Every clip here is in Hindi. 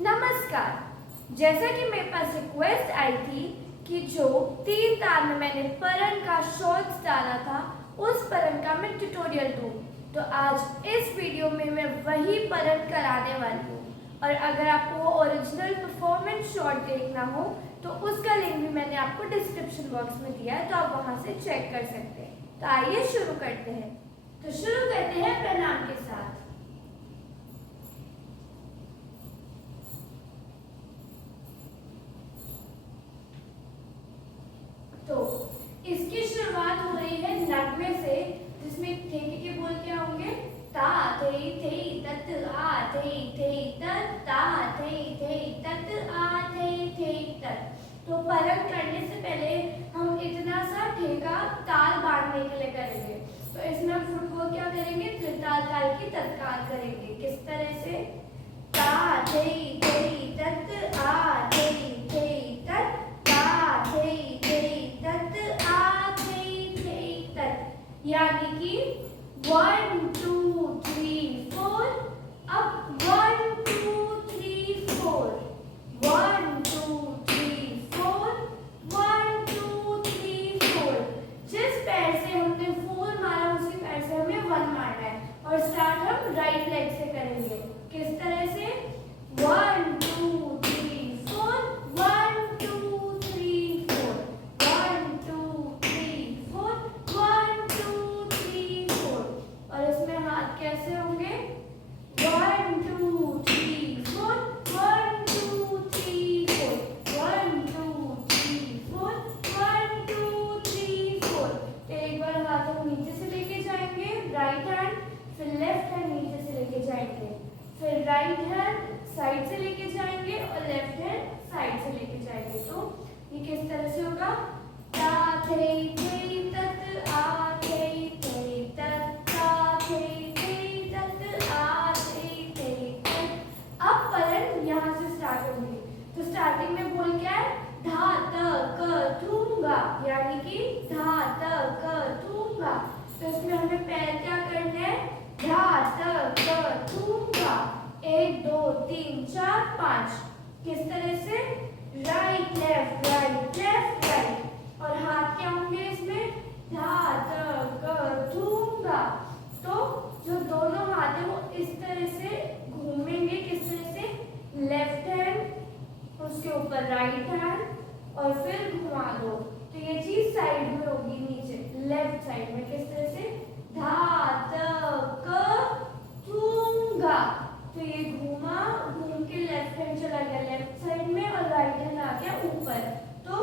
नमस्कार। जैसा कि मेरे पास रिक्वेस्ट आई थी कि जो 3 ताल में मैंने परन का शॉर्ट्स डाला था उस परन का मैं ट्यूटोरियल दूँ, तो आज इस वीडियो में मैं वही परन कराने वाली हूँ। और अगर आपको वो ओरिजिनल परफॉर्मेंस शॉट देखना हो तो उसका लिंक भी मैंने आपको डिस्क्रिप्शन बॉक्स में दिया है, तो आप वहाँ से चेक कर सकते हैं। तो आइए शुरू करते हैं। तो शुरू करते हैं प्रणाम के साथ। तो इसकी शुरुआत हो रही है नगमे से, जिसमें ठेके के बोल क्या होंगे? ता थे तत आ थे तत ता थे तत आ थे तत। तो परन करने से पहले हम इतना सा ठेका ताल बांधने के लिए करेंगे। तो इसमें हम फुटबॉल क्या करेंगे? त्रिताल ताल की तत्काल करेंगे। किस तरह से? ता थे तत आ थे तत ता थे तत आ थे तत, यानी कि 1 2 3 4। अब 1 2 3 4 1 2 3 4 1 2 3 4। जिस पैर से हमने 4 मारा उसी पैर से हमें 1 मारना है। और स्टार्ट हम राइट लेग से करेंगे। किस तरह से? 1 2 3 4 1 2 3 4 1 2 3 4 1 2 3 4। और इसमें हाथ कैसे होंगे? 1 2 3 4 1 2 3 4 1 2 3 4 1 2 3 4। तो एक बार हाथ हम नीचे से लेके जाएंगे, राइट हैंड, फिर लेफ्ट हैंड नीचे से लेके जाएंगे, फिर राइट हैंड साइड से लेके जाएंगे और लेफ्ट हैंड साइड से लेके जाएंगे। तो ये किस तरह से होगा? ता थे तत आ थे तत ता थे तत आ थे तत। अब परन यहाँ से स्टार्ट होंगे। तो स्टार्टिंग में बोल क्या है? धा त क थूंगा, यानी कि धा त क थूंगा। तो इसमें हमें पैर क्या करना है? धा त क थूंगा। 1 2 3 4 5। किस तरह से? Right left right left right. और हाथ क्या होंगे इसमें? धा त क थूंगा। तो जो दोनों हाथ है वो इस तरह से घूमेंगे। किस तरह से? लेफ्ट हैंड उसके ऊपर राइट हैंड और फिर घुमा दो। तो ये चीज साइड में होगी, नीचे लेफ्ट साइड में। किस तरह से? धा त क थूंगा। तो ये घूमा, घूम के लेफ्ट हैंड चला गया लेफ्ट साइड में और राइट हैंड आ गया ऊपर। तो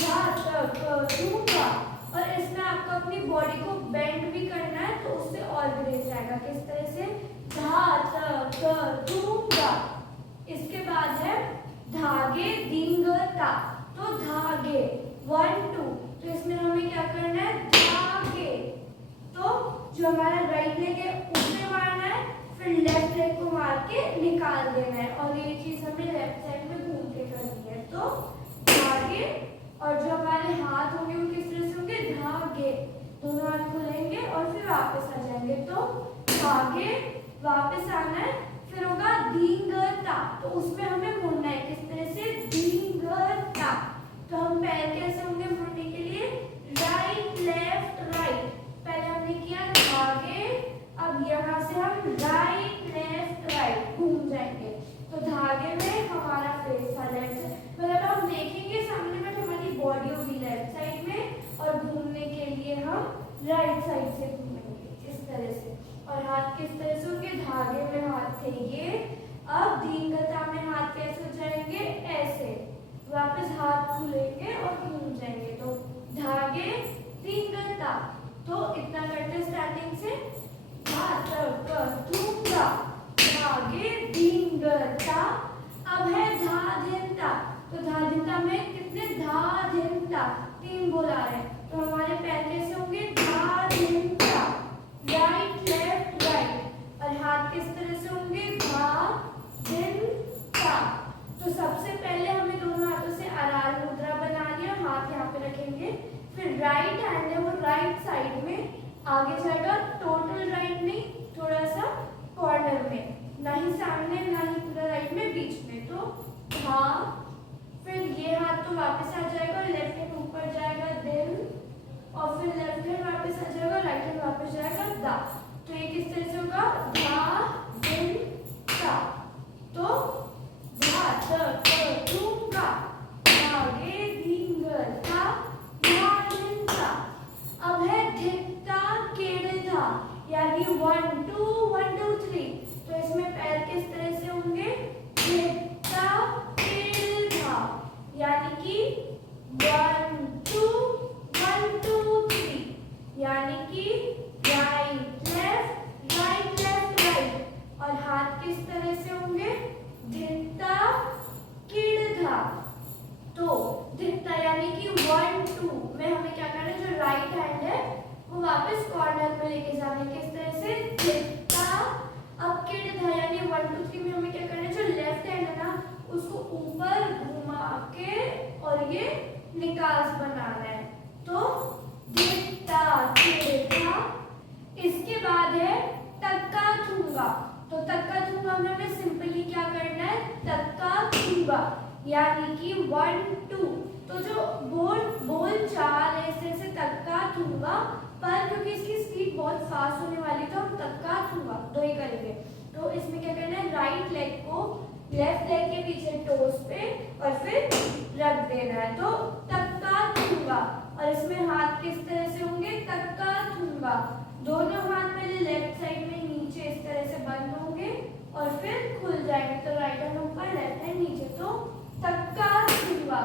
धा त क थूंगा। और इसमें आपको अपनी बॉडी को बेंड भी करना है, तो उससे और ग्रेस आएगा। किस तरह से? धा त क थूंगा। इसके बाद है धागे दींग ता। तो धागे 1 2। तो इसमें हमें क्या करना है? धागे। तो जो हमारा राइट लेग है उसे मारना है, फिर लेफ्ट लेग को मार के निकाल देना है। और ये चीज हमें लेफ्ट साइड में घूम के करनी है। तो धागे। और जो हमारे हाथ होंगे वो किस तरह से होंगे? धागे। दोनों हाथ खुलेंगे और फिर वापस आ जाएंगे। तो धागे, वापस आना है, फिर होगा दींगता। तो उसमें हमें मुड़ना है। किस तरह से? दींगता। तो हम पैर कैसे होंगे मुड़ने के लिए? Right left right. पहले हमने किया धागे, अब यहाँ से हम राइट लेफ्ट राइट घूम जाएंगे। तो धागे में हमारा फेस था लेफ्ट साइड, मतलब हम देखेंगे सामने में हमारी बॉडी होगी लेफ्ट साइड में और घूमने के लिए हम राइट साइड से घूमेंगे इस तरह से। और हाथ किस तरह से होंगे? धागे में हाथ थे ये, अब दींगता में हाथ कैसे हो जाएंगे? ऐसे। वापस हाथ खुलेंगे और घूम जाएंगे। तो धागे दींगता। तो इतना करते स्टार्टिंग से। धा त क थूंगा, धागे दींगता। अब है धा धिनता। तो धा धिनता में कितने? धा धिनता 3 बोला है। तो हमारे पैर कैसे होंगे? धा धिनता, राइट लेफ्ट राइट। और हाथ किस तरह से होंगे? धा धिनता। तो सबसे पहले हमें दोनों हाथों से आराल मुद्रा बना लिया, हाथ यहाँ पे रखेंगे। फिर राइट हैंड है वो राइट साइड में आगे जाएगा, टोटल राइट नहीं, थोड़ा सा कॉर्नर में, ना ही सामने ना ही पूरा राइट में, बीच में। तो वापस आ जाएगा और लेफ्ट हैंड ऊपर जाएगा दिन, और फिर लेफ्ट हैंड वापस आ जाएगा, राइट हैंड वापस जाएगा दा। तो ये किस तरह से होगा, धा दिन दा। तो धा त क धूम गा, धागे धींगर था, धा दिन धा। अब है धिकता केड़े धा, यानी 1 2 1 2 3। तो इसमें पैर किस तरह से होंगे, धिकता केड़े धा, यानी कि 1 2 1 2 3, यानी कि right left right left right. और हाथ किस तरह से होंगे, धिकता किड़धा। तो धिकता यानी कि 1 2 में हमें क्या करना है, जो राइट हैंड है वो वापस कॉर्नर पे लेके जाना है, किस तरह से, धिकता। अब किड़धा यानी 1 2 3 में हमें क्या करना है, जो लेफ्ट हैंड है ना उसको ऊपर घुमा के और ये निकास बनाना है। तो धिकता किड़धा। इसके बाद है तक्का थूंगा। तो तक्का थूंगा में हमें सिंपली क्या करना है, तक्का थूंगा यानी कि 1 2। तो जो बोल 4 ऐसे से तक्का थूंगा, पर क्योंकि इसकी स्पीड बहुत फास्ट होने वाली तो हम तक्का थूंगा 2 ही करेंगे। तो इसमें क्या करना है, राइट लेग को लेफ्ट लेग के पीछे टोस पे और फिर रख देना है। तो तक्का थूंगा। और इसमें हाथ किस तरह से होंगे, तक्का थूंगा। दोनों हाथ पहले लेफ्ट साइड में नीचे इस तरह से बंद होंगे और फिर खुल जाएंगे। तो राइट हैंड ऊपर लेफ्ट हैंड नीचे, तो तक्का थूंगा।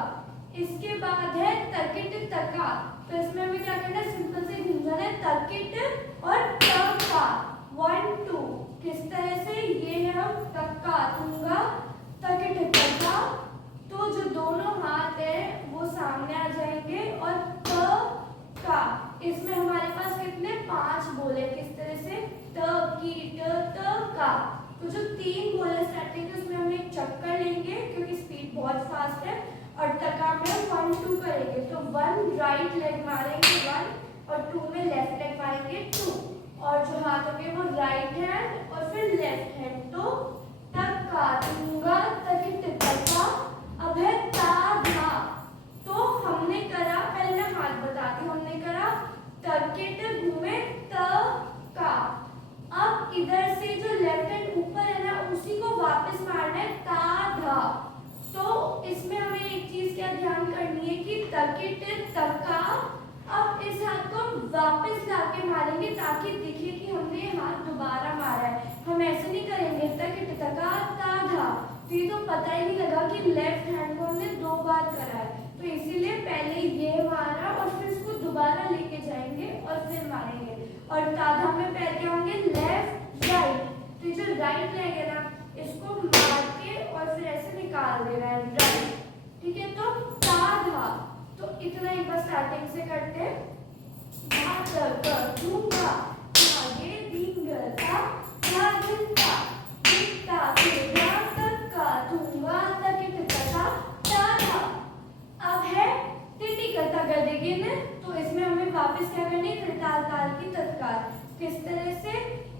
इसके बाद है तकिट तका। तो इसमें हमें क्या करना है, सिंपल से घूमना है, तकिट और तका 1 2। किस तरह से, ये है हम तक्का थूंगा तकिट तका। तो जो दोनों हाथ है वो सामने आ जाएंगे और का, इसमें हमारे पास कितने 5 बोले, किस तरह से, त की त का। तो जो 3 बोले स्टार्टिंग के उसमें हम एक चक्कर लेंगे क्योंकि स्पीड बहुत फास्ट है, और तका में 1 2 करेंगे। तो 1 राइट लेग मारेंगे 1 और 2 में लेफ्ट लेग मारेंगे 2, और जो हाथ होंगे वो राइट हैंड और फिर लेफ्ट हैंड। तो तक्का थूंगा तकिट तका। अब है ता धा। तो हमने करा, पहले मैं हाथ बताती हूँ, हमने करा तकिट घूमे त का। अब इधर से जो लेफ्ट हैंड ऊपर है ना उसी को वापस मारना है ता धा। तो इसमें हमें एक चीज क्या ध्यान करनी है कि तकिट तका, अब इस हाथ को वापस लाके मारेंगे ताकि दिखे कि हमने हाथ दोबारा मारा है। हम ऐसे नहीं करेंगे तकिट तका ता धा, तो ये तो पता ही नहीं लगा कि लेफ्ट हैंड को हमने 2 बार करा है। तो इसीलिए पहले ये मारा और फिर इसको दोबारा लेके जाएंगे और फिर मारेंगे। और ताधा में पैर क्या होंगे, लेफ्ट राइट। तो ये जो राइट लेग है ना इसको मार के और फिर ऐसे निकाल देना है राइट, ठीक है। तो ताधा, तो इतना एक बार स्टार्टिंग से करते हैं, धा त क थूंगा धागे धींगर था, धा दिन धा, धिकता केड़धा तक्का थूंगा तकिट तका ताधा। अब है टिटी कथा गदेगिन। तो इसमें हमें वापस क्या करनी है, त्रिताल ताल की तत्काल। किस तरह से,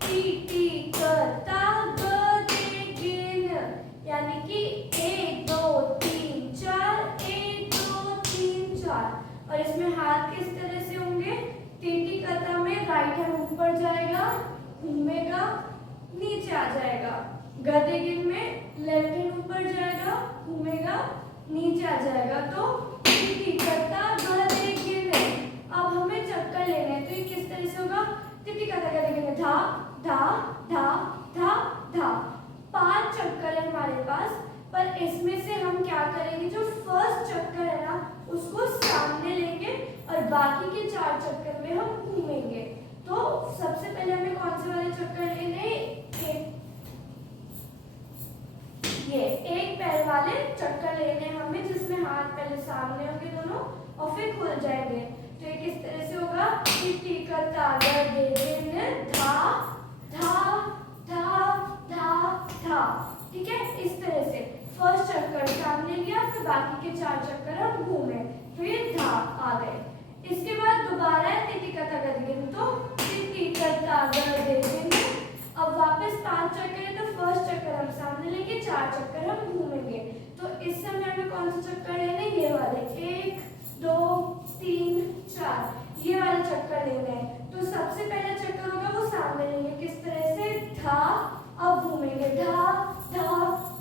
टिटी कथा गदेगिन, यानी कि 1 2 3 4 1 2 3 4। और इसमें हाथ किस तरह से होंगे, टिटी कथा में राइट हैंड ऊपर जाएगा, घूमेगा, नीचे आ जाएगा। गदेगिन में लेफ्ट हैंड ऊपर जाएगा, घूमेगा, नीचे आ जाएगा। तो टिटी कथा गदेगिन। अब हमें चक्कर लेने हैं, तो ये किस तरह से होगा, टिटी कथा गदेगिन, धा धा धा धा धा। 5 चक्कर है हमारे पास, पर इसमें से हम क्या करेंगे, जो फर्स्ट चक्कर है ना उसको सामने लेंगे और बाकी के 4 चक्कर में हम घूमेंगे। तो सबसे पहले हमें कौन से वाले चक्कर लेने, ये एक पैर वाले चक्कर लेने हमें, जिसमें हाथ पहले सामने होंगे दोनों और फिर खुल जाएंगे। तो ये किस तरह से होगा, टिटी कथा गदेगिन धा धा धा धा धा, ठीक है। इस तरह से फर्स्ट चक्कर सामने लिया, फिर बाकी के 4 चक्कर हम घूमे, तो ये धा आ गए। इसके बाद दोबारा है टिटी कथा गदेगिन। तो टिटी कथा गदेगिन। अब वापस 5 चक्कर है, तो फर्स्ट चक्कर हम सामने लेंगे, 4 चक्कर हम घूमेंगे। तो इस समय हमें कौन सा चक्कर लेने, ये वाले, 1 2 3 4 ये वाले चक्कर लेने हैं। तो सबसे पहला चक्कर होगा वो सामने लेंगे, किस तरह से, धा, अब घूमेंगे, धा धा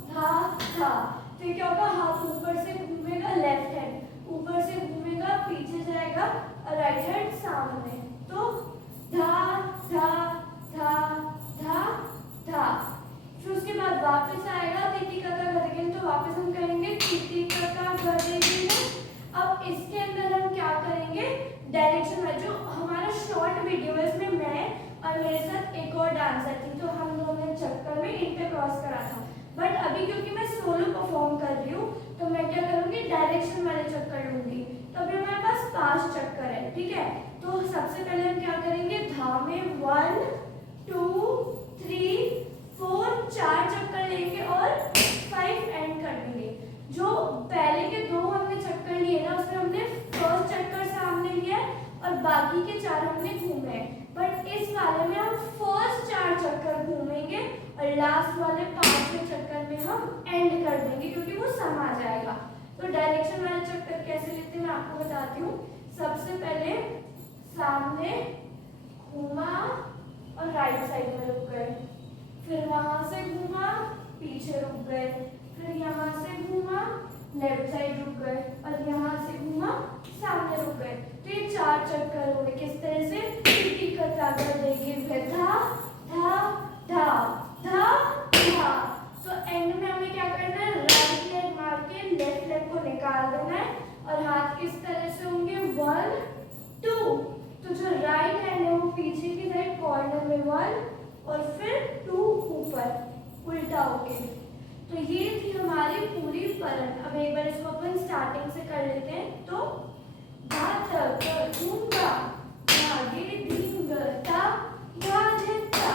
धा धा। तो क्या होगा, हाथ ऊपर से घूमेगा, लेफ्ट हैंड ऊपर से घूमेगा, पीछे जाएगा, और राइट हैंड सामने। तो धा धा धा धा धा। फिर उसके बाद वापस आएगा टिटी का गदगिन, तो वापस हम करेंगे टिटी का गदगिन। अब इसके अंदर हम क्या करेंगे, डायरेक्शन में, जो हमारा शॉर्ट वीडियो है इसमें मैं और मेरे साथ एक और डांसर थी, तो हम दोनों ने चक्कर में इंटर क्रॉस करा था। बट अभी क्योंकि मैं सोलो परफॉर्म कर रही हूँ, तो मैं क्या करूँगी, डायरेक्शन वाले चक्कर लूंगी। तो अभी हमारे पास 5 चक्कर है, ठीक है। तो सबसे पहले हम क्या करेंगे, धा में 1 2 3 4 4 चक्कर लेंगे और 5 एंड कर देंगे। जो पहले के 2 हमने चक्कर लिए ना, उसमें हमने फर्स्ट चक्कर सामने लिया और बाकी के 4 हमने घूमे हैं। बट इस वाले में हम फर्स्ट 4 चक्कर घूमेंगे और लास्ट वाले 5वें चक्कर में हम एंड कर देंगे, क्योंकि वो समा जाएगा। तो डायरेक्शन वाले चक्कर कैसे लेते हैं मैं आपको बताती हूँ। सबसे पहले सामने घूमा और राइट साइड में रुक गए, फिर वहां से घूमा, पीछे रुक गए, फिर यहाँ से घूमा, लेफ्ट साइड रुक गए, और यहाँ से घूमा, सामने रुक गए। तो ये 4 चक्कर हो गए। किस तरह से, टिटी का ताकत देगी, धा धा धा धा धा। तो एंड में हमें क्या करना है, राइट लेग मार के लेफ्ट लेग को निकाल देना है, और हाथ किस तरह से होंगे, 1 2। तो जो राइट हैंड है वो पीछे की साइड कॉर्नर में 1 और फिर 2 ऊपर उल्टा होके। तो ये थी हमारी पूरी परन। अब एक बार इसको अपन स्टार्टिंग से कर लेते हैं। तो धा ध धूंगा, धागे धींग, ता धा झिता,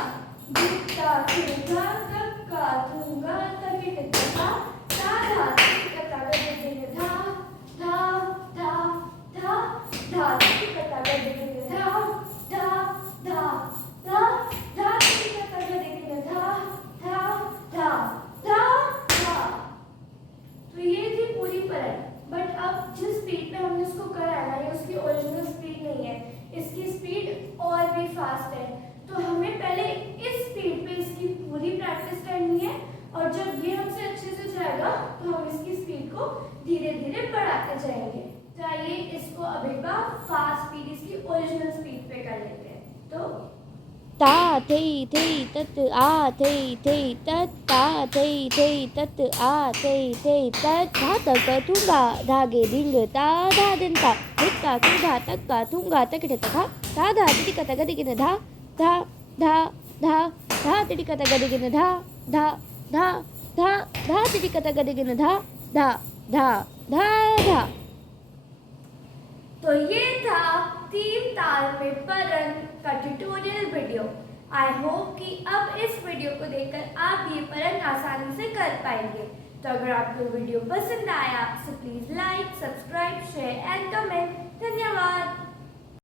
झिता धूंगा, कक्का धूंगा, तकिट तका, ता धा तिकता गदिगिन, धा धा धा धा धा तिकता गदिगिन, धा धा धा धा धा तिकता गदिगिन, धा धा धा धा धा। तो ये थी पूरी परन। बट अब जिस स्पीड पे हमने इसको करा है ना, ये उसकी ओरिजिनल स्पीड नहीं है, इसकी स्पीड और भी फास्ट है। तो हमें पहले इस स्पीड पे इसकी पूरी प्रैक्टिस करनी है, और जब ये हमसे अच्छे से जाएगा तो हम इसकी स्पीड को धीरे धीरे बढ़ाते जाएंगे। तो आइए इसको अब एक बार फास्ट स्पीड, इसकी ओरिजिनल स्पीड पे कर लेते हैं। तो ता थे तत आ थे तत ता थे तत आ थे तत धा तक थूंगा, धागे धिंग, ता धा दिन ता, धिक्का थूंगा, तक्का थूंगा, तकिट तथा, ता धा तिटिका तगदिगिन, धा धा धा धा धा तिटिका तगदिगिन, धा धा धा धा धा तिटिका तगदिगिन, धा धा धा धा धा। तो ये था 3 ताल में परन का ट्यूटोरियल वीडियो। आई होप कि अब इस वीडियो को देखकर आप ये परन आसानी से कर पाएंगे। तो अगर आपको वीडियो पसंद आया तो please like, subscribe, share and comment. धन्यवाद।